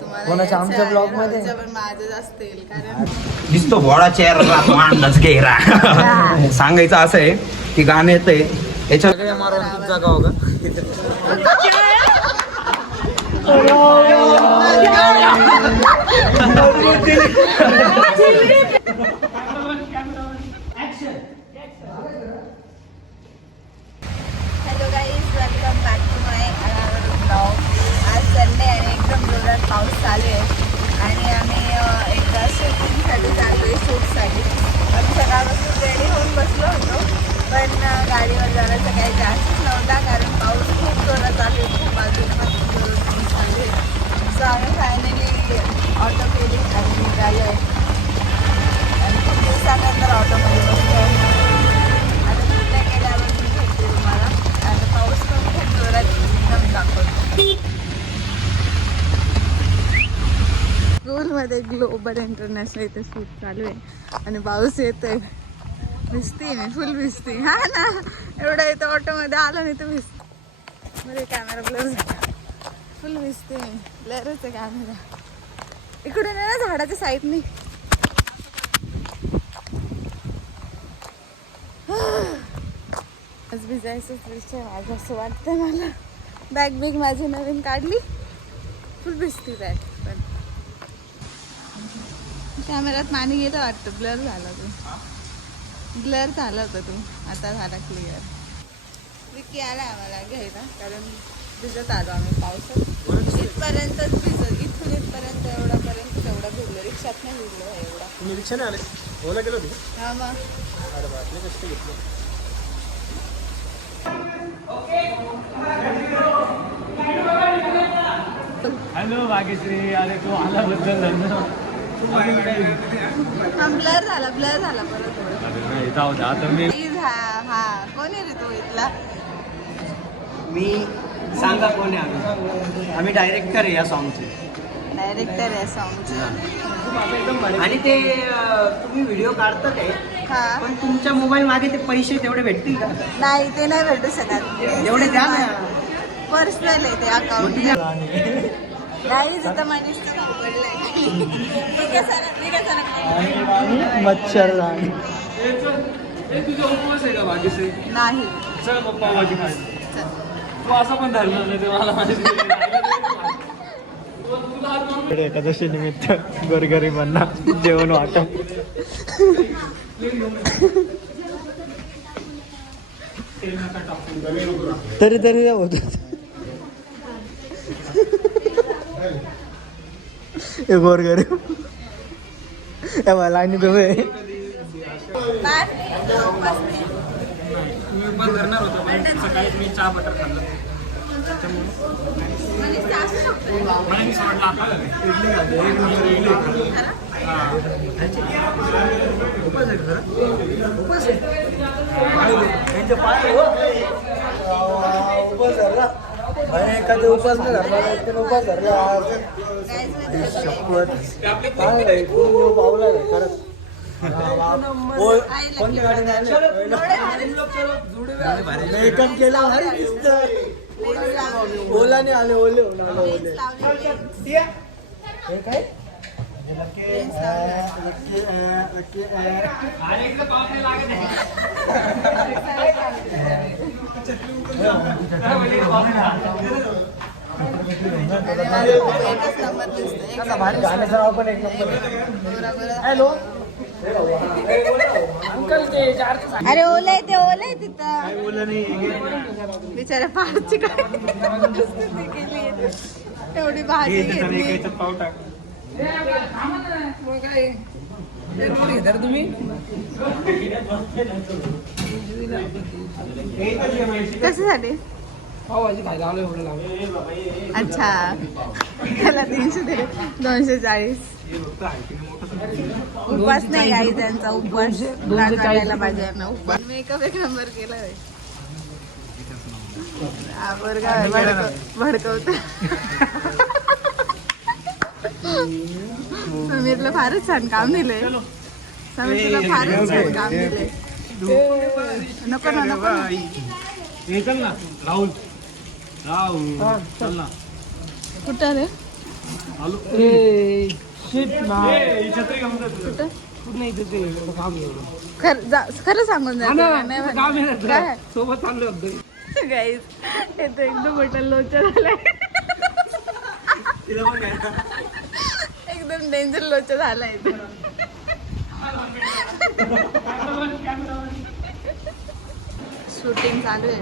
तुम्हाला कोणाच्या आमच्या ब्लॉग मध्ये पण माझं जास्त येईल कारण दिसतो भोळा चेहरा अंदाज घेरा. सांगायचं असं आहे की गाणं येतंय याच्या सगळे मारून तुझा गाव का hello guys welcome back to my blog. आज संडे आणि एकदम जोरात पाऊस चालू आहे आणि आम्ही एकदा शूटिंगसाठी चाललो आहे शूटसाठी. आम्ही सकाळपासून रेडी होऊन बसलो होतो पण गाडीवर जाण्याचा काही जास्तच नव्हता कारण पाऊस खूप जोरात चालू आहे. खूप बाजूला पण खूप जोरात पाऊस चालू आहे. सो आम्ही फायनली ऑटो केली आणि निघालो आहे आणि खूप दिवसानंतर ऑटोमध्ये बसलो आहे. आता कुठल्या गेल्यावर मी भेटते तुम्हाला आणि पाऊस पण खूप जोरात एकदम दाखवतो. स्कूलमध्ये ग्लोबल इंटरनॅशनल इथे शूट चालू आहे आणि पाऊस येतोय. भिजते मी फुल भिजते. हा ना एवढं इथं ऑटोमध्ये आलं नाही तर भिजते. मध्ये कॅमेरा ब्लर झाला. फुल भिजते मी. ब्लरच आहे कॅमेरा. इकडून आहे ना झाडाच्या साईडने. आज भिजायचंच विषय माझं असं वाटतं मला. बॅग बिग माझी नवीन काढली. फुल भिजती बॅग पण कॅमेऱ्यात पाणी गेलं वाटतं. ब्लर झाला तो. ब्लर झाला होता तो. आता झाला क्लिअर. विकी आला आम्हाला घ्यायला कारण भिजत आलो आम्ही पावसात. इथपर्यंतच भिजत. इथून इथपर्यंत एवढापर्यंत तेवढा भिजलो. रिक्षात नाही भिजलो आहे एवढा. तुम्ही रिक्षाने आले ओला गेलो होती हा मग अरे बापरे कष्ट घेतलं. हॅलो भाग्यश्री. अरे तू आल्याबद्दल हा ब्लर झाला परत. नाही जाऊ दे आता मी प्लीज. हा कोण आहे रे तो इथला? मी सांगा कोण आहे आम्ही डायरेक्टर आहे या सॉन्गचे डायरेक्टर आहे सॉंगचे. आणि ते तुम्ही व्हिडिओ काढतात आहे हा पण तुमच्या मोबाईल मागे ते पैसे तेवढे भेटतील का नाही ते नाही भेटू शकत. एवढे द्या ना. पर्सनल आहे ते अकाउंट. नाही जिथं मनीषचं नाव पडलंय. ठीक आहे सर. मच्छर तुझा उपवास आहे का भाग्यश्री? नाही चल पप्पा भाजी खाय. तू असं पण धरलं नाही ते मला माहिती. एकादशी निमित्त गोरगरिबांना जेवण वाटप. तरी होत गोरगरीब लाईनी तुम्ही उपवास धरणार होतो पण सकाळी मी चहा बटर खाल्लं त्याच्यामुळे मला मी सोडला इडली खाते. एक नंबर इडली उपास आहे खरं उपास आहे त्यांच्या पाय उपास धरला एखादे उपास नाही धरला उपास धरला शपथ काय पावला खरंच. कोणत्या गाडीने आले मेकअप केला भारी दिसतंय. ओलाने आले ओले हे काय गाण्याचं नाव पण एक नंबर. हॅलो अंकल ते अरे ओलय ते ओलय तिथं. बिचारा पाहायची काय केली एवढी भाजी घेतली. कशासाठी? पावभाजी खायला आलो एवढं लांब. अच्छा त्याला 300 दे. 240. उपवास नाही आई त्यांचा. उपवास काढायला पाहिजे ना. उपवास मेकअप एक नंबर केला आहे. भडकवत. समीरला फारच छान काम दिलंय. समीरला फारच छान काम दिलंय. नको ना नको ना. चल ना राहुल चल ना. कुठं रे? खरं सांगून जायचं सोबत चाललो होतो गाईज येतो एकदम मोठा लोचा झालाय एकदम डेंजर लोचा झालाय शूटिंग चालू आहे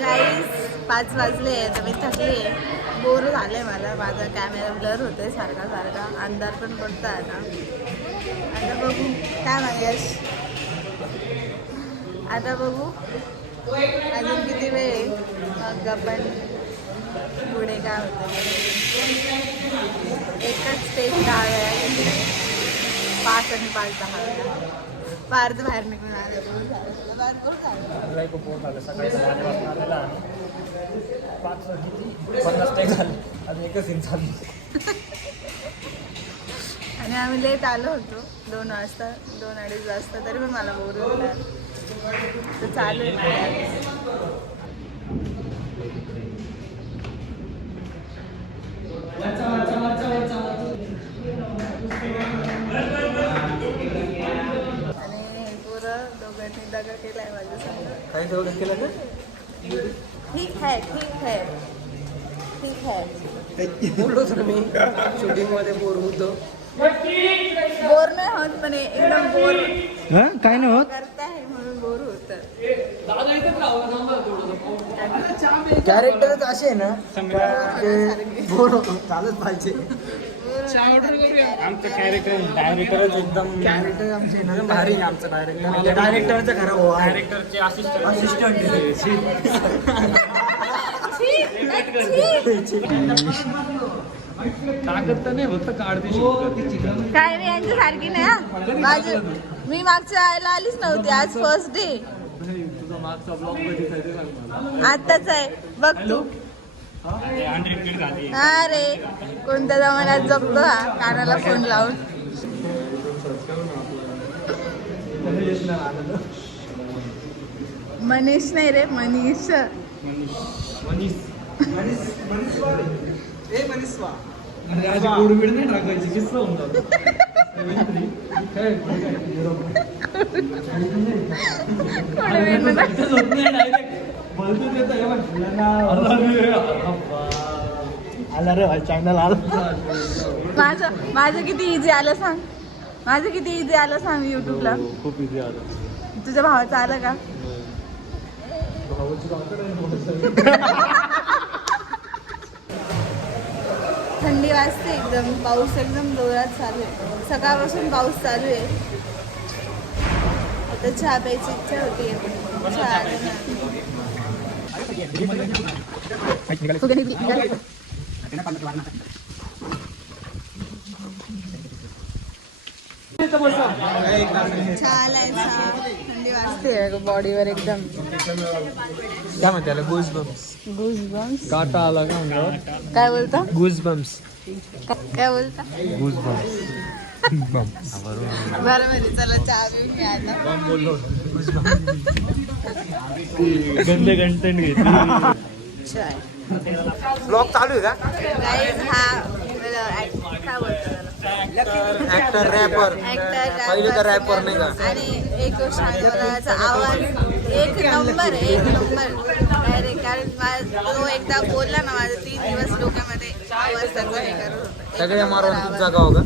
गाईज 5 वाजले तर मी थकली आहे बोर झाले मला माझा कॅमेरा ब्लर होतोय सारखा सारखा अंधार पण पडतो आता आता बघू काय माहिती आता बघू अजून किती वेळ आहे मग आपण पुढे काय होतं एकच स्टेज 10 वेळा घेतली 5 आणि 5 10 वेळा फारच बाहेर निघून आले सकाळी 8 वाजता आलेला 50 टेक झाले आणि एकच सीन चालू आणि आम्ही लेट आलो होतो 2 वाजता 2-2:30 वाजता तरी पण मला बोर होता तर चालू आहे आणि पुरं दोघांनी दगा केलाय माझ्या संग काही तेवढं केलं का ठीक है ठीक है बोललोच ना मी शूटिंग मध्ये बोर होतो बोर नाही होत पण एकदम बोर काय नाही होत करताय म्हणून बोर होत कॅरेक्टरच असे आहे ना ते बोर होतो चालत पाहिजे आमचं डायरेक्टरच एकदम कॅरेक्टर आमचे ना भारी आमचं डायरेक्टर डायरेक्टरचं खरं हो डायरेक्टरचे असिस्टंट ताकद तर नाही फक्त काढते काय नाही यांच्या सारखी नाही हा माझं मी मागच्या वेळेला आलीच नव्हती आज फर्स्ट डे तुझा मागचा ब्लॉग कधी खायचं सांग मला आताच आहे बघ तू हा रे कोणत्या जमान्यात जगतो हा कानाला फोन लावून मनीष नाही रे मनीष नाही टाकायची किस्सा होऊन जातो आला रे चॅनल आला माझं किती इझी आलं सांग माझं किती इझी आलं सांग युट्यूबला खूप इझी आलं तुझ्या भावाचं आलं का थंडी वाजते एकदम पाऊस एकदम जोरात चालू आहे सकाळपासून पाऊस चालू आहे आता चहा प्यायची इच्छा होती चहा थंडी वाजते बॉडीवर एकदम काय म्हणते याला गुज बम्स गुज बम्स काटा आला का म्हणजे काय बोलता गुज बम्स काय बोलता गुज बम्स बरं म्हणजे चला चहा पिऊन घ्या आता गंदे कंटेंट घेतली चाय ब्लॉग चालू आहे का गाईज हा काय बोलतो ऍक्टर रॅपर पहिले तर रॅपर नाही का आणि एक गोष्ट म्हणजे मला याचा आवाज एक नंबर डायरेक्ट कारण तो एकदा बोलला ना माझं 3 दिवस डोक्यामध्ये आवाज त्याचा हे करत होता सगळे मारून तुमचा गाव का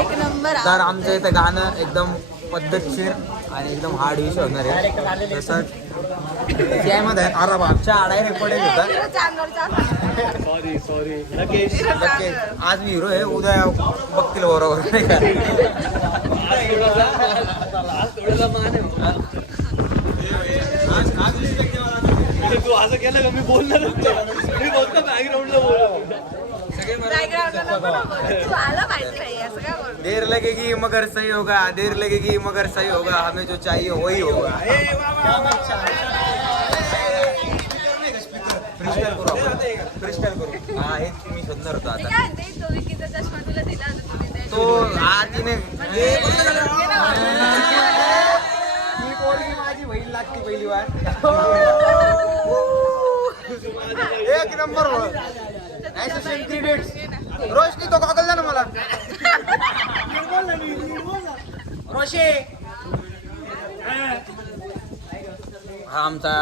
एक नंबर तर आमचं इथं गाणं एकदम पद्धतशीर आणि एकदम हार्ड विषय होणार आहे जसं त्यामध्ये आराबागच्या डायरेक्ट पडेल होता सॉरी लगेच आज मी हिरो आहे उद्या बघतील बरोबर नाही तू असं केलं का मी बोलणारच मी फक्त बॅकग्राऊंडला बोलतो बॅकग्राऊंड तू आला पाहिजे नाही असं काय बोलतो. देर लगेगी मगर सही होगा, देर लगेगी मगर सही होगा, हमें जो चाहिए वही होगा. फ्रीस्टाईल करू. हा हेच मी शोधणार होतो मी आता. काय म्हणते, तो विकीचा चष्मा तुला दिला होता तुम्ही ते. तो तिने मी पोरगी माझी बहीण लागते पहिली वार. एक नंबर रोशनी तो गॉगल द्या ना मला. रोशे हा आमचा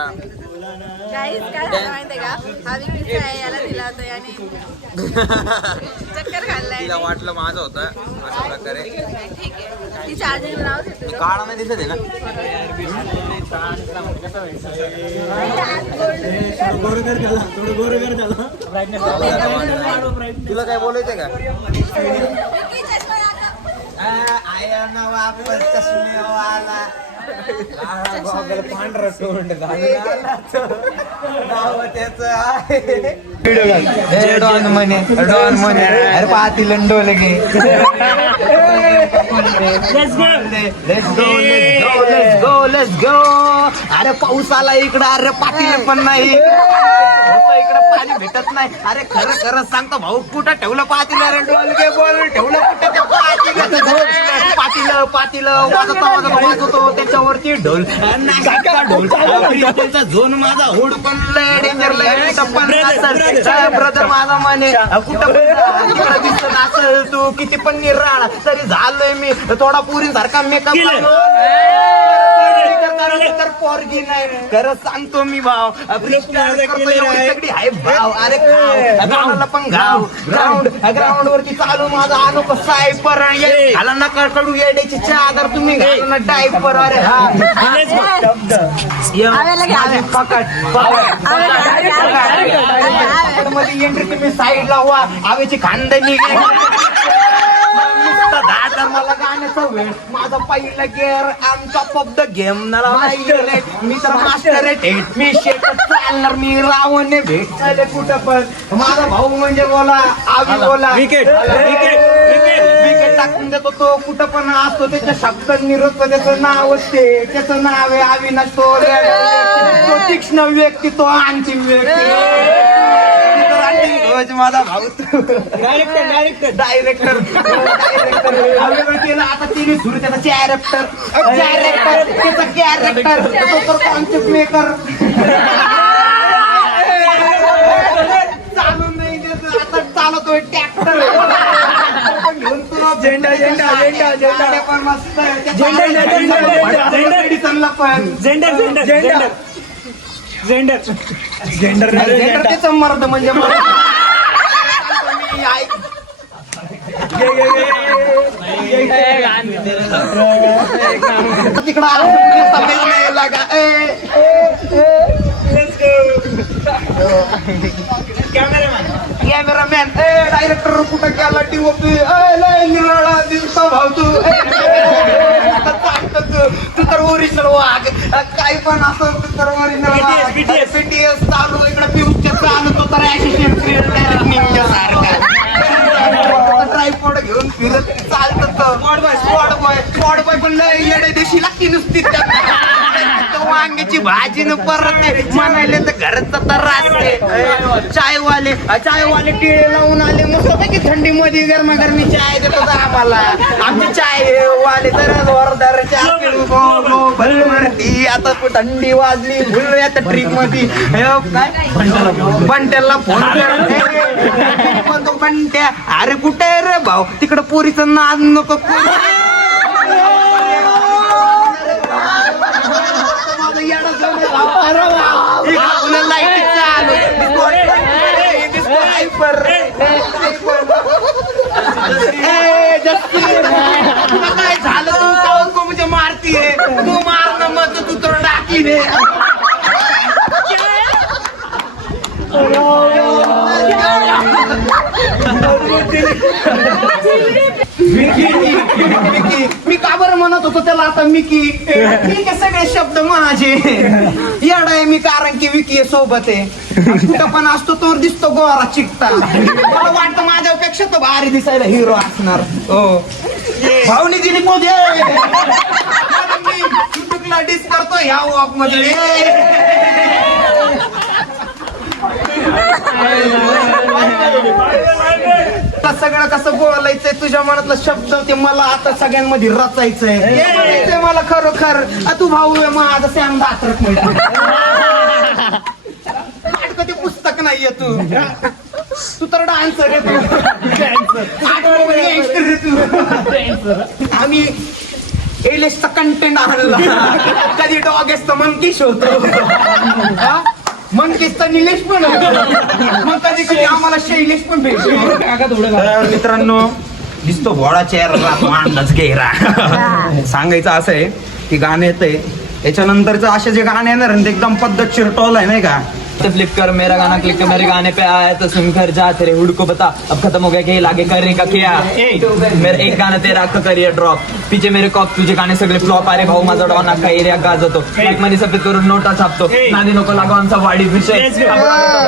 काहीच काय झालं माहितीये का, हा विकीचा आहे, याला दिला होता आणि चक्कर खाल्लाय. तिला वाटलं माझं होतं अशा प्रकारे. ठीक आहे, ती चार्जिंग लावत होती तो. काळा नाही दिसत आहे ना. तुला काय बोलायचंय का. विकी चष्मा लावला. आया ना वापस चष्मे वाला. गॉगल पांढरा तोंड नाव त्याच आहे डॉन म्हणे, डॉन म्हणे. अरे पाहती लंडो लगे. Let's go. अरे पाऊस आला इकडं. अरे पाटील पण नाही इकडं, पाणी भेटत नाही. अरे खरं खरं सांगतो भाऊ, कुठं ठेवलं पाटील. अरे डॉन गे बोल ठेवलं कुठं ते पाटील. पाटील वाजवतो त्याच्यावरती ढोल ढोल. त्यांचा झोन माझा होड पण लय डेंजर लय ब्रदर माझा म्हणे कुठं दिसत असेल तू किती पण निराळा तरी झालोय मी थोडा पुरी सारखा मेकअप तर पोरगी नाही. खरं सांगतो मी भाव आहे भाव. अरे गावाला पण गाव ग्राउंड वरती चालू माझा अनोखा सायपर घाला नका कडू येड्याची चादर तुम्ही घाला ना डायपर. अरे हा मध्ये एंट्री तुम्ही साईडला व्हा. हवेची खांदणी मला गाण्याचा वेळ. माझा पहिला गेअर आमचा ऑफ द गेम नाला मी तर मास्टर आहे. मी शेतात चालणार. मी रावण भेटले कुठं पण. माझा भाऊ म्हणजे बोला आवी बोला. विकेट टाकून देतो तो कुठं पण असतो. त्याच्या शब्दात निरोध त्याचं नाव असते. त्याचं नाव आहे अविनाश. तो तीक्ष्ण व्यक्ती, तो अंतिम व्यक्ती. माझा भाऊ डायरेक्टर केलं. आता तिने सुरू त्याचा कॅरेक्टर त्याचा कॅरेक्टर तो तर कॉन्सेप्ट मेकर. चालून नाही देत. आता चालवतोय ट्रॅक्टर घेऊन तुला झेंडा पण मस्त. झेंडर त्याचं मर्द म्हणजे तिकडं कॅमेरामॅन डायरेक्टर कुठं गेला. टीओपी निराळा दिवसा भाऊ तू तू तर ओरिजिनल वाघ. काही पण असं तू तर ओरिजिनल वाघ. बीटीएस चालू इकडे पिऊसच्या चालू तो तर ऍसिस्टंट क्रिएटर सारखा ट्रायपॉड घेऊन फिरत चालत. स्पॉट बॉय पण लय येडे देशी लागती नुसती. वांग्याची भाजी न परत म्हणाले तर घरचा तर राहते. चायवाले टिळे लावून आले मस्त की थंडीमध्ये गरमागरमी चाय देतात आम्हाला. आमची चाय वाले तर जोरदार भरती. आता थंडी वाजली भुल आता ट्रिप मध्ये बंट्याला फोन करतो. बंट्या अरे कुठे रे भाऊ. तिकडं पोरीचं नाद नको. काय झालं तू म्हणजे मारतीये. तू मार मत तू तर डाकीने. मी का बरं म्हणत होतो त्याला आता मिकी. ठीक आहे सगळे शब्द माझे. येडा आहे मी कारण की विकी आहे सोबत आहे. कुठं पण असतो तो दिसतो गोरा चिकटा. मला वाटतं माझ्यापेक्षा तो भारी दिसायला हिरो असणार. हो भावनी दिली मोदी मी युट्यूबला डिस करतो ह्या वॉक मध्ये. सगळं कसं बोलायचंय तुझ्या मनातलं शब्द ते मला आता सगळ्यांमध्ये रचायचंय. म्हणायचंय मला खरोखर तू भाऊ आहे माझा सॅम दात्रक ते पुस्तक नाहीये तू तर डान्सर आहे तू. आम्ही एलेसचा कंटेंट आणला. कधी डॉगेसचा मंकीश होतो मंकीसचा निलेश पण होतो. मग कधी कधी आम्हाला शैलेश पण भेटतो. तर मित्रांनो दिसतो भोळा चेहरा अंदाज घेरा. सांगायचं असं आहे की गाणं येतंय याच्यानंतरचं असे जे गाणे येणार ते एकदम पद्धतशीर टोल आहे नाही का. फ्लिप कर मेरा गाना क्लिक कर मेरे गाने पे आया तो सुन कर जा तेरे हुड को बता अब खत्म हो गया कि लागे करने का क्या. मेरा एक गाना तेरा अख्खा करियर ड्रॉप पीछे मेरे कॉप तुझे गाणे सगळे फ्लॉप. अरे भाऊ माझा डॉन अख्खा एरिया गाजवतो एक मध्ये सफेद करून नोटा छापतो. नादी नको लागो आमचा वाढी विषय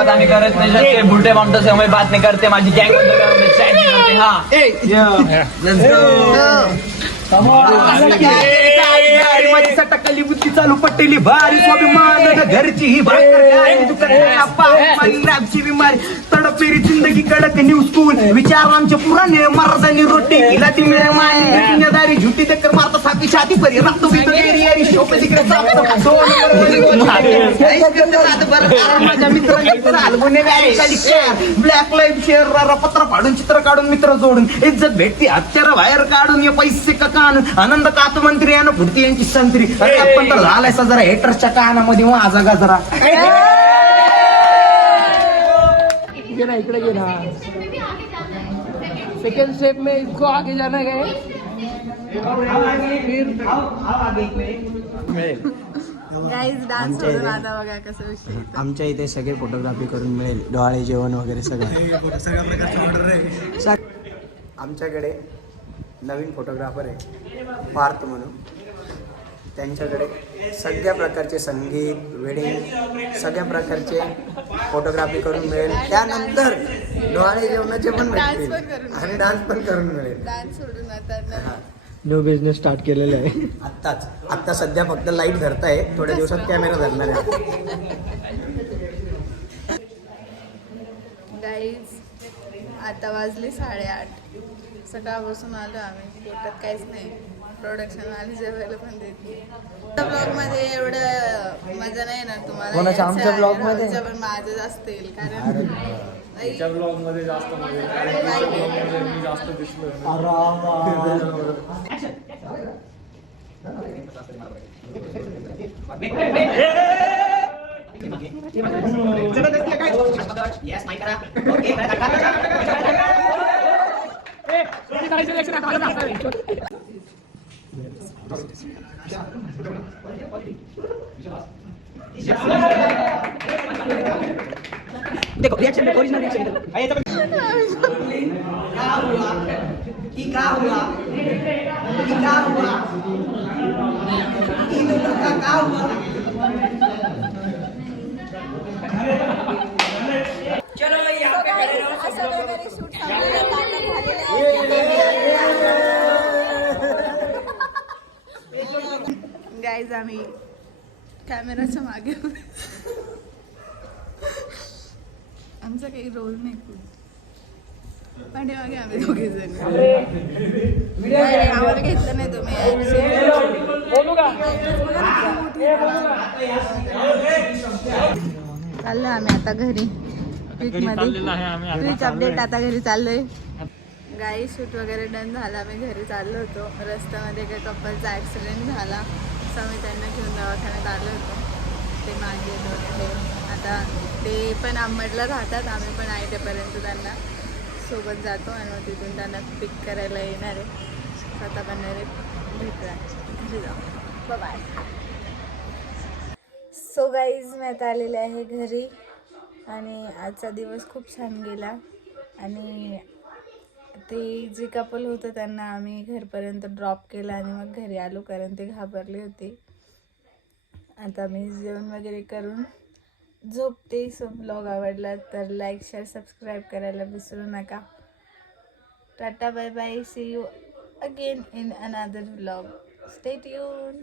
गाणी करत नाही जसे बुलटे माउंटो से मैं बात नहीं करते माझी गँग माझी सटकली बुद्धी चालू पटेली भारी स्वाभिमान घरची ही रॅपची बिमारी तडपेरी जिंदगी कडक न्यू स्कूल विचार आमचे पुराणे मर्दानी रोटी हिला ती मेरे मायदारी झुटी चक्कर मारता सापी छाती परी रक्त बिरी शोपे तिकडे माझ्या मित्रांनी ब्लॅक लाईफ शेअर पत्र फाडून चित्र काढून मित्र जोडून इज्जत भेटती हत्यार बाहेर काढून ये पैसे का कान आनंद कात मंत्री यानं फुटती यांची संत्री. पण तर झालाय जरा हेटर्सच्या कानामध्ये माझा गजरा. इकडे गिरा सेकेंड स्टेप में इसको आगे जाना है. गाईज डान्स सोडून आता बघा कसं विषय. आमच्या इथे सगळे फोटोग्राफी करून मिळेल. डोहाळे जेवण वगैरे सगळं. आमच्याकडे नवीन फोटोग्राफर आहे पार्थ म्हणून. त्यांच्याकडे सगळ्या प्रकारचे संगीत वेडिंग सगळ्या प्रकारचे फोटोग्राफी करून मिळेल. त्यानंतर डोहाळे जेवणाचे पण भेटतील आणि डान्स पण करून मिळेल. डान्स सोडून आता न्यू बिझनेस स्टार्ट केलेला आहे आत्ता सध्या फक्त लाईट धरताय. थोड्या दिवसात कॅमेरा धरणार आहे. गाईज आता वाजले 8:30. सकाळपासून आलो आम्ही. पोटात काहीच नाही. प्रोडक्शन आली जेवायला पण देत नाही. ब्लॉग मध्ये एवढं मजा नाही येणार तुम्हाला. आमच्या ब्लॉग मध्ये पण माझं जास्त येईल कारण ब्लॉग मध्ये जास्त मी जास्त दिसलो. देखो रिएक्शन में ओरिजिनल रिएक्शन आइए तब क्या हुआ इन लोगों का क्या हुआ. चलो यहाँ पे खड़े रहो. असं वगैरे शूट गाईज आम्ही कॅमेराच्या मागे आमचा काही रोल नाही खूप पाठीमागे आम्ही दोघे जण. आम्हाला घेतलं नाही तुम्ही. चाललोय आम्ही आता घरी. ट्विच अपडेट आता घरी चाललोय. गाई शूट वगैरे डन झाला. आम्ही घरी चाललो होतो. रस्त्यामध्ये एका कपलचा ॲक्सिडेंट झाला. मी त्यांना घेऊन दवाखान्यात आलो होतो. ते मागे होते. आता ते पण आंबडला राहतात. आम्ही पण आयटेपर्यंत त्यांना सोबत जातो आणि मग तिथून त्यांना पिक करायला येणार आहे. स्वतः बनणारे भेटूया घरी जाऊ. बाय. सो गाईज मी आता आलेले आहे घरी आणि आजचा दिवस खूप छान गेला आणि ते जे कपल होतं त्यांना आम्ही घरपर्यंत ड्रॉप केलं आणि मग घरी आलो, कारण ते घाबरले होते. आता मी जेवण वगैरे करून झोपते. सो ब्लॉग आवडला तर लाईक शेअर सबस्क्राईब करायला विसरू नका. टाटा bye bye. See you again in another vlog. Stay tune.